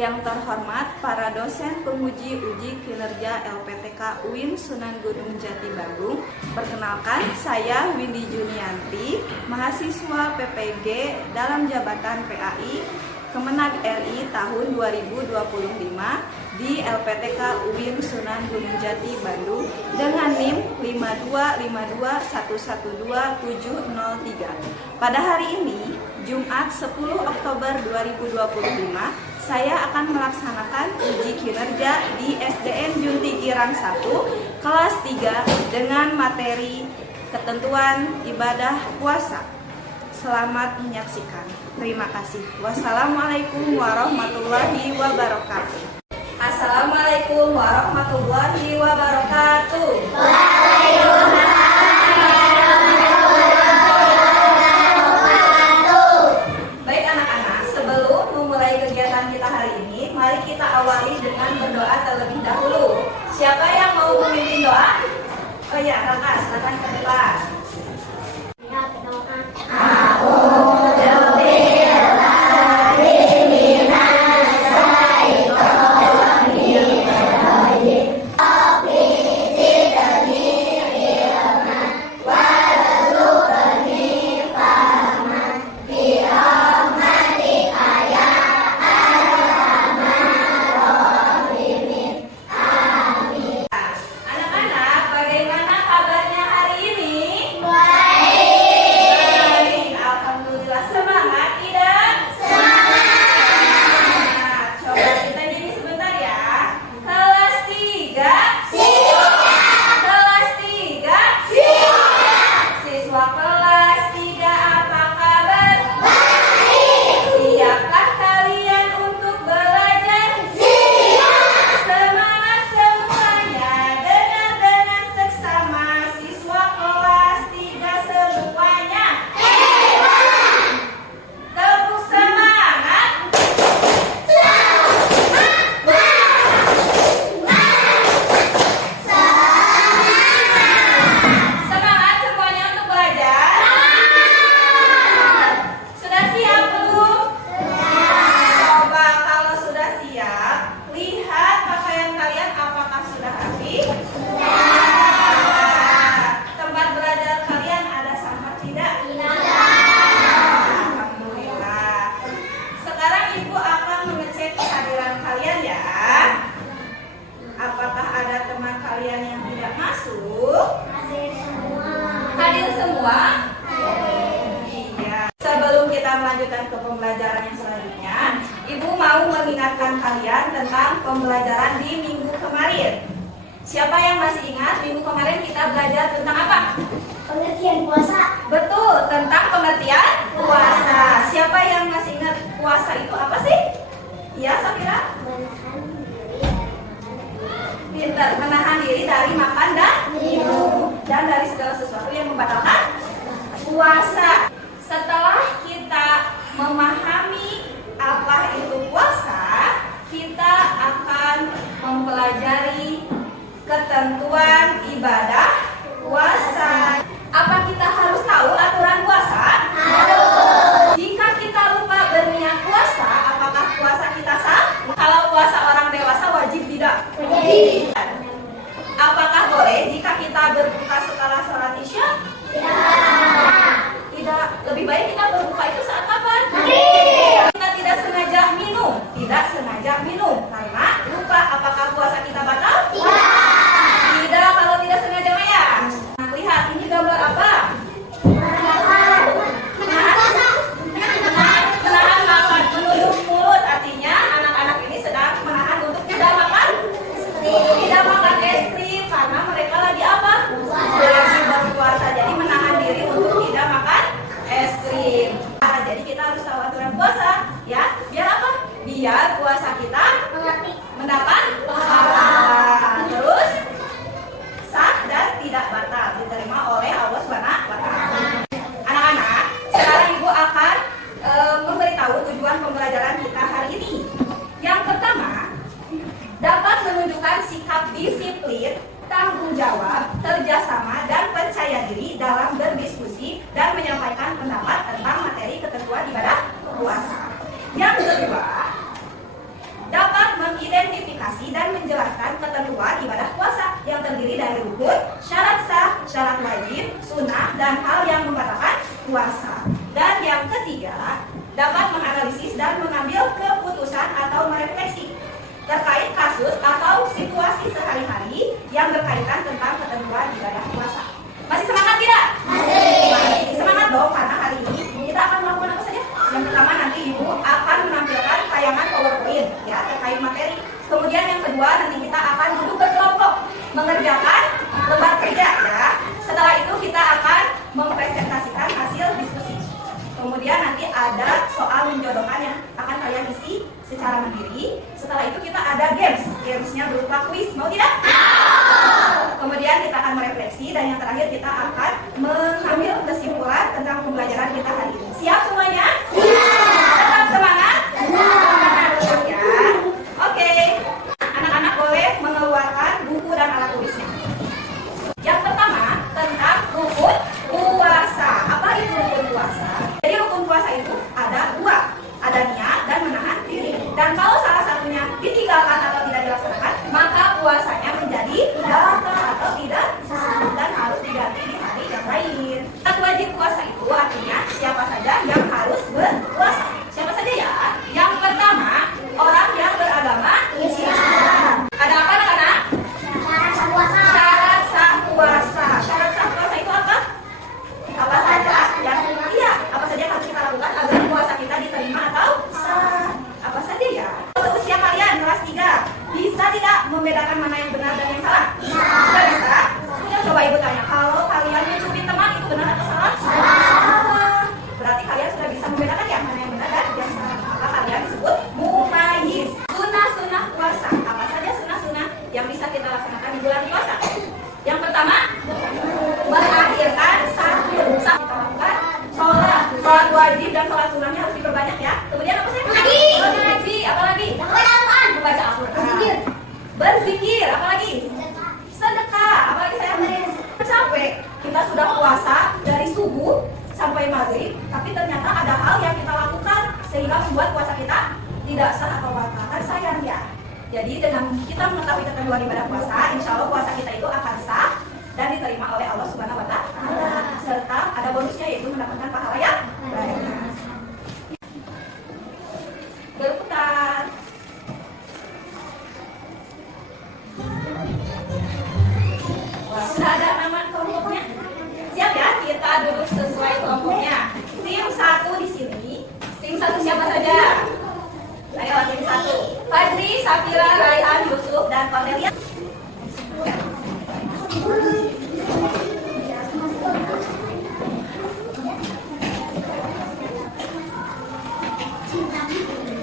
Yang terhormat para dosen penguji uji kinerja LPTK UIN Sunan Gunung Jati Bandung. Perkenalkan, saya Windy Junianti, mahasiswa PPG dalam jabatan PAI Kemenag RI tahun 2025 di LPTK UIN Sunan Gunung Jati Bandung dengan NIM 525211273. Pada hari ini, Jumat 10 Oktober 2025, saya akan melaksanakan uji kinerja di SDN Junti Girang 1 kelas 3 dengan materi ketentuan ibadah puasa. Selamat menyaksikan. Terima kasih. Wassalamualaikum warahmatullahi wabarakatuh. Assalamualaikum warahmatullahi wabarakatuh. Baik anak-anak, sebelum memulai kegiatan kita hari ini, mari kita awali dengan berdoa terlebih dahulu. Siapa yang mau memimpin doa? Oh ya, kakak, silakan ke depan. Melanjutkan ke pembelajaran yang selanjutnya, Ibu mau mengingatkan kalian tentang pembelajaran di minggu kemarin. Siapa yang masih ingat minggu kemarin kita belajar tentang apa? Pengertian puasa. Betul, tentang pengertian puasa. Siapa yang masih ingat puasa itu apa sih? Ya, Safira? Pintar, menahan diri dari makan dan minum dan dari segala sesuatu yang membatalkan puasa. Setelah kita memahami apa itu puasa, kita akan mempelajari ketentuan ibadah puasa. Apa kita harus tahu aturan puasa? Harus. Jika kita lupa berniat puasa, apakah puasa kita sah? Kalau puasa orang dewasa wajib tidak? Wajib. Apakah boleh jika kita berbuka setelah sholat isya? Tidak. Lebih baik kita berbuka itu saat kapan? Kita tidak sengaja minum. Tidak sengaja minum karena lupa. Apakah puasa kita batal? Tidak, kalau tidak sengaja ya. Nah, lihat ini gambar apa? Menahan makan, menutup mulut. Artinya anak-anak ini sedang menahan untuk tidak makan. Tidak makan es krim karena mereka lagi apa? Lagi dan hal yang membatalkan puasa. Dan yang ketiga, dapat menganalisis dan mengambil keputusan atau merefleksi terkait kasus atau situasi sehari-hari yang berkaitan tentang ketentuan ibadah puasa. Masih semangat tidak? Masih semangat dong, karena hari ini kita akan melakukan apa saja? Yang pertama, nanti Ibu akan menampilkan tayangan PowerPoint ya terkait materi. Kemudian yang kedua, nanti kita akan duduk berkelompok mengerjakan lembar kerja ya. Setelah itu kita akan mempresentasikan hasil diskusi. Kemudian nanti ada soal menjodohkan yang akan kalian isi secara mandiri. Setelah itu kita ada games. Gamesnya berupa kuis. Mau tidak? Kemudian kita akan merefleksi dan yang terakhir kita akan mengambil kesimpulan tentang pembelajaran kita hari ini. Siap semuanya? Tetap semangat? Semangat ya. Oke. Anak-anak boleh mengeluarkan buku dan alat tulisnya. Yang pertama tentang rukun puasa. Apa itu rukun puasa? Jadi rukun puasa itu ada dua, ada niat dan menahan diri. Dan kalau salah satunya ditinggalkan atau tidak dilaksanakan, maka puasanya menjadi batal atau tidak sah dan harus diganti di hari yang lain. Wajib puasa itu artinya siapa saja yang harus berpuasa. Siapa saja ya? Yang pertama, orang yang beragama Islam. Ada apa anak-anak? Syarat sah puasa. Syarat sah puasa. Syarat sah puasa itu apa? Apa saja yang apa saja yang harus kita lakukan agar puasa kita diterima atau sah? Apa saja ya? Usia kalian kelas 3 bisa tidak membedakan mana yang benar dan yang salah? Sudah bisa? Sudah. Coba Ibu tanya, kalau kalian mencuri teman itu benar atau salah? Salah. Berarti kalian sudah bisa membedakan ya mana yang benar dan yang salah. Maka kalian disebut mumayyiz. Sunnah-sunnah puasa. Apa saja sunnah-sunnah yang bisa kita laksanakan di bulan puasa? Yang pertama, mengakhirkan sahur. Kita lakukan sholat wajib dan sholat sunnahnya harus diperbanyak ya. Kemudian apa sih? Mengaji. Apa lagi? Membaca Al-Quran. Berzikir. Apa lagi? Sedekah. Apa lagi saya? Sampai kita sudah puasa dari subuh sampai maghrib, tapi ternyata ada hal yang kita lakukan sehingga membuat puasa kita tidak sah atau batal. Kan sayang ya. Jadi dengan kita mengetahui ketentuan ibadah puasa, insya Allah puasa kita itu akan sah dan diterima oleh Allah Subhanahu Wa Taala. Serta ada bonusnya yaitu mendapatkan pahala yang banyak. Berputar. Sudah ada nama kelompoknya? Siap ya? Kita duduk sesuai kelompoknya. Tim 1 di sini. Tim 1 siapa saja? Ayo tim 1. Fadli, Safira, Raihan, Yusuf, dan Cornelia.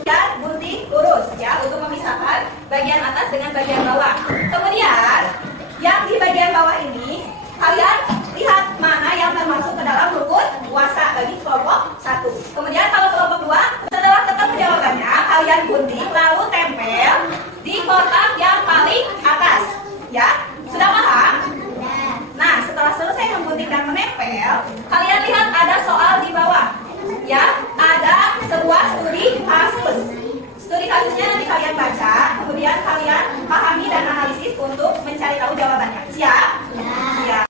Dan gunting lurus ya untuk memisahkan bagian atas dengan bagian bawah. Kemudian yang di bagian bawah ini kalian lihat mana yang termasuk ke dalam rukun puasa bagi kelompok 1. Kemudian kalau kelompok 2, setelah ketemu jawabannya kalian gunting lalu tempel di kotak yang paling atas. Ya, sudah paham? Nah, setelah selesai menggunting dan menempel, kalian lihat ada soal di bawah. Ya, ada sebuah studi kasus. Studi kasusnya nanti kalian baca, kemudian kalian pahami dan analisis untuk mencari tahu jawabannya. Siap? Siap.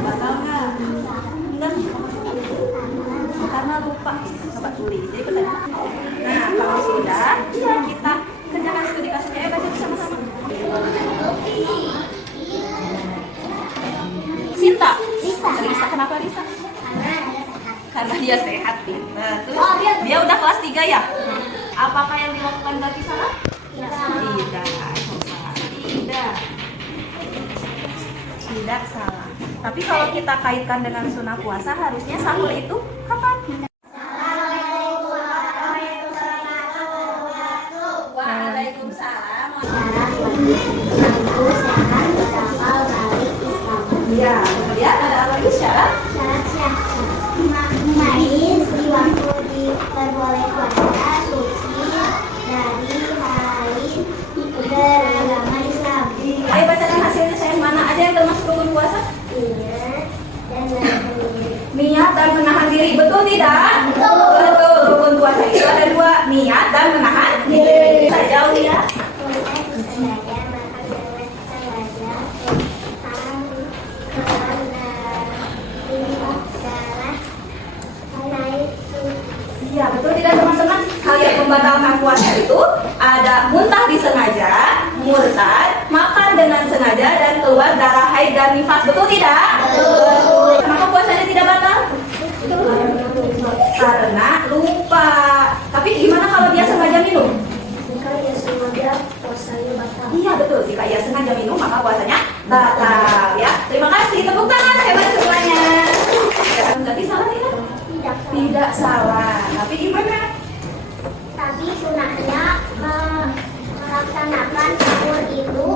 Batal nggak? Enggak. Karena lupa. Coba tulis. Jadi pertanyaan. Nah, kalau sudah, ya kita kerjakan studi kasusnya. Baca bersama-sama. Sinta. Risa. Kenapa Risa? Karena dia sehat. Nah, terus dia udah kelas 3 ya? Apakah yang dilakukan berarti salah? Tidak salah. Tapi kalau kita kaitkan dengan sunnah puasa, harusnya sahur itu kapan? Waalaikumsalam. Ya, kemudian ada apa lagi syarat? Syarat sah. Mumayyiz di waktu diperbolehkan suci dari haid beragama Islam. Ayo bacakan hasilnya saya. Mana aja yang termasuk rukun puasa? Niat dan menahan diri. Niat dan menahan diri. Betul tidak? Betul. dan menahan diri. Jauh ya. Iya, betul tidak teman-teman? Hal yang membatalkan puasa itu ada muntah disengaja, murtad, makan dengan sengaja, dan keluar darah haid dan nifas. Betul tidak? Betul. Kenapa puasanya tidak batal? Karena lupa. Tapi gimana kalau dia sengaja minum? Jika dia sengaja, puasanya batal. Iya betul, jika ia sengaja minum maka puasanya batal ya. Terima kasih, tepuk tangan hebat semuanya. Tapi salah tidak? Tidak. Tidak salah. Tapi gimana? Tapi sunahnya melaksanakan sahur itu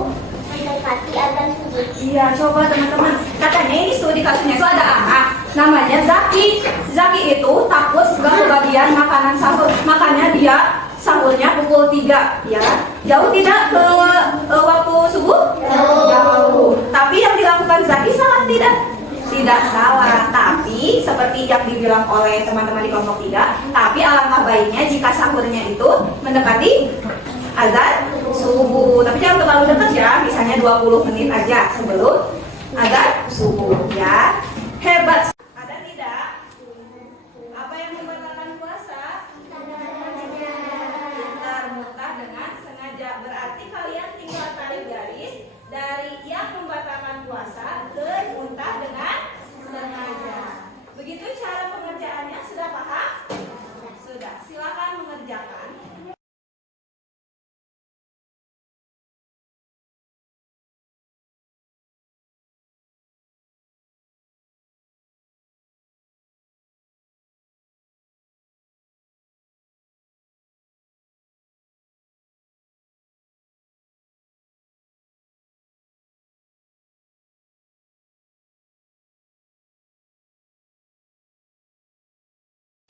mendekati azan subuh. Iya, coba teman-teman. Katanya ini studi kasusnya itu ada anak namanya Zaki. Zaki itu takut gak kebagian makanan sahur. Makanya dia sahurnya pukul 3 ya. Jauh tidak ke waktu subuh? Jauh. Tapi yang dilakukan Zaki salah tidak? Tidak salah, tapi seperti yang dibilang oleh teman-teman di kelompok 3, tapi alangkah baiknya jika sahurnya itu mendekati azan subuh. Tapi jangan terlalu dekat ya, misalnya 20 menit aja sebelum azan subuh ya. Hebat. Ada tidak? Apa yang membatalkan puasa? Ingkar muntah dengan sengaja. Berarti kalian tinggal tarik garis dari yang membatalkan puasa ke muntah dengan sengaja. Begitu cara pengerjaannya, sudah paham? Sudah, silakan mengerjakan.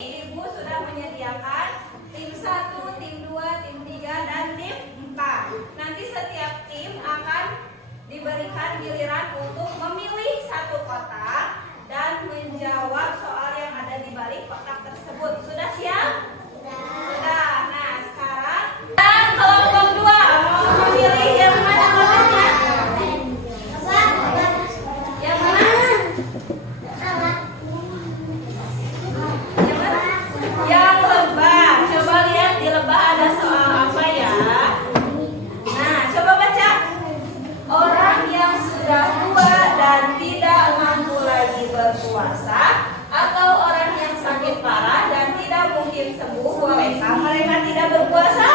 Ibu sudah menyediakan tim 1, tim 2, tim 3, dan tim 4. Nanti setiap tim akan diberikan giliran untuk memilih satu kotak dan menjawab soal yang ada di balik kotak tersebut. Sudah siap? Sudah. Nah, sekarang dan kelompok 2 mau memilih yang mana kotaknya? Yang mana? Yang lebah. Coba lihat di lebah ada soal apa ya. Nah, coba baca. Orang yang sudah tua dan tidak mampu lagi berpuasa, atau orang yang sakit parah dan tidak mungkin sembuh, bolehkah mereka tidak berpuasa?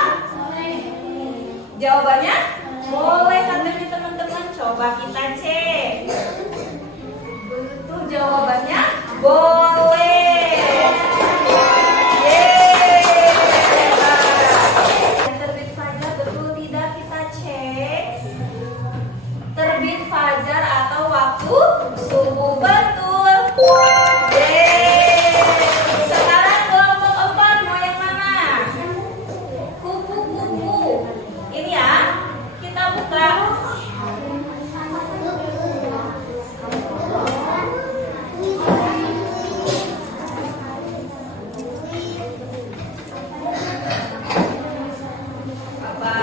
Jawabannya boleh katanya teman-teman. Coba kita cek. Betul jawabannya boleh. Terbit fajar betul tidak, kita cek. Terbit fajar atau waktu subuh betul. Sekarang kelompok 4 mau yang mana? Kupu-kupu. Ini ya, kita buka. Apa?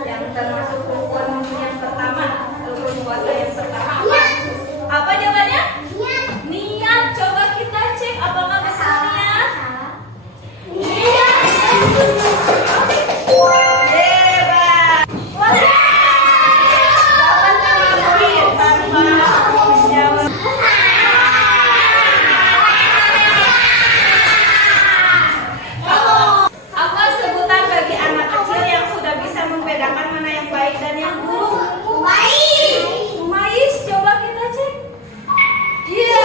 Yang termasuk rukun yang pertama, rukun puasa yang pertama apa? Apa jawabannya? Niat. Coba kita cek apakah betul niat. Niat. Hebat. Dapatkan poin tanpa menjawab. Apa sebutan bagi anak kecil yang sudah bisa membedakan mana yang baik dan yang buruk? Mais. Coba kita cek. Iya.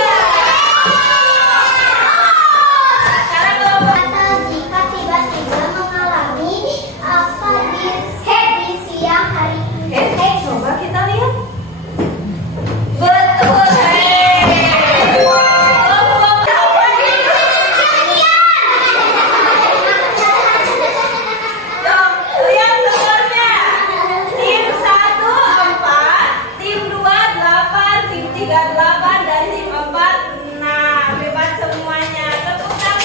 Sekarang kelompok Atau jika tiba-tiba mengalami apa di siang hari. coba kita lihat. Betul. Kelompok apa ini? Lihat skornya. Tim 1 4, tim 2 8, tim 3 8, dan tim 4 6. Hebat semuanya. Tepuk tangan.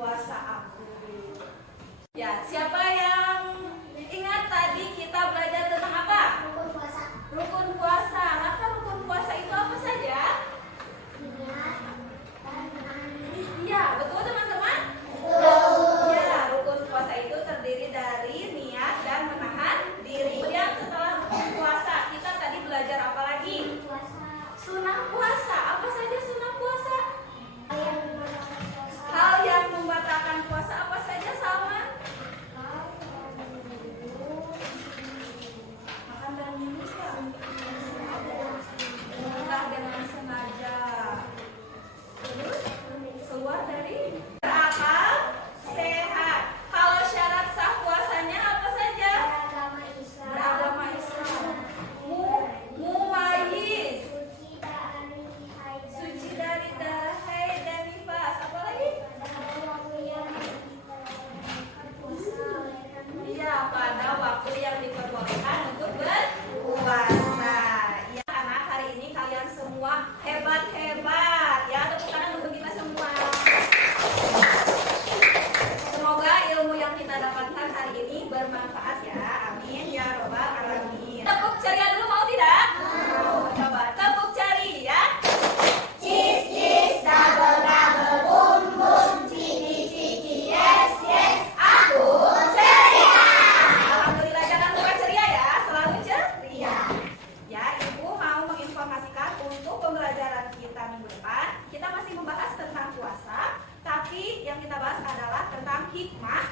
puasa aku. Ya, siapa yang ingat tadi kita belajar tentang apa? Rukun puasa. Rukun puasa. Maka rukun puasa itu apa saja? Niat dan menahan diri. Iya, betul teman-teman? Betul. Ya, rukun puasa itu terdiri dari niat dan menahan diri. Kemudian setelah rukun puasa, kita tadi belajar apa lagi? Puasa. Sunah puasa. Apa saja sunah puasa? Yang membatalkan puasa. Hal yang membatalkan puasa apa saja, Salman? Makan dan minum ya. Menikah dengan sengaja. Terus keluar dari berakal sehat. Kalau syarat sah puasanya apa saja? Beragama Islam. Beragama Islam. Mumayyiz. Suci dari haid dan Suci dari darah haid dan nifas. Apa lagi? pada waktu yang diperbolehkan puasa oleh karena Iya, pada waktu yang diperbolehkan untuk berpuasa. Ya, anak, hari ini kalian semua hebat-hebat. Ya, tepuk tangan untuk kita semua. Semoga ilmu yang kita dapatkan hari ini bermanfaat ya. Amin ya robbal alamin. Tepuk ceria dulu, mau tidak? Mau. Coba tepuk ceria. Cheese, cheese, double, double, boom, boom, ciki, ciki, yes, yes, aku ceria. Alhamdulillah, jangan lupa ceria ya, selalu ceria. Ya, Ibu mau menginformasikan untuk pembelajaran kita minggu depan, kita masih membahas tentang puasa, tapi yang kita bahas adalah tentang hikmah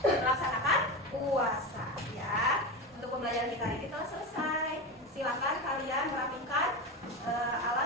melaksanakan puasa. Ya, untuk pembelajaran kita ini telah selesai. Silakan kalian merapikan alat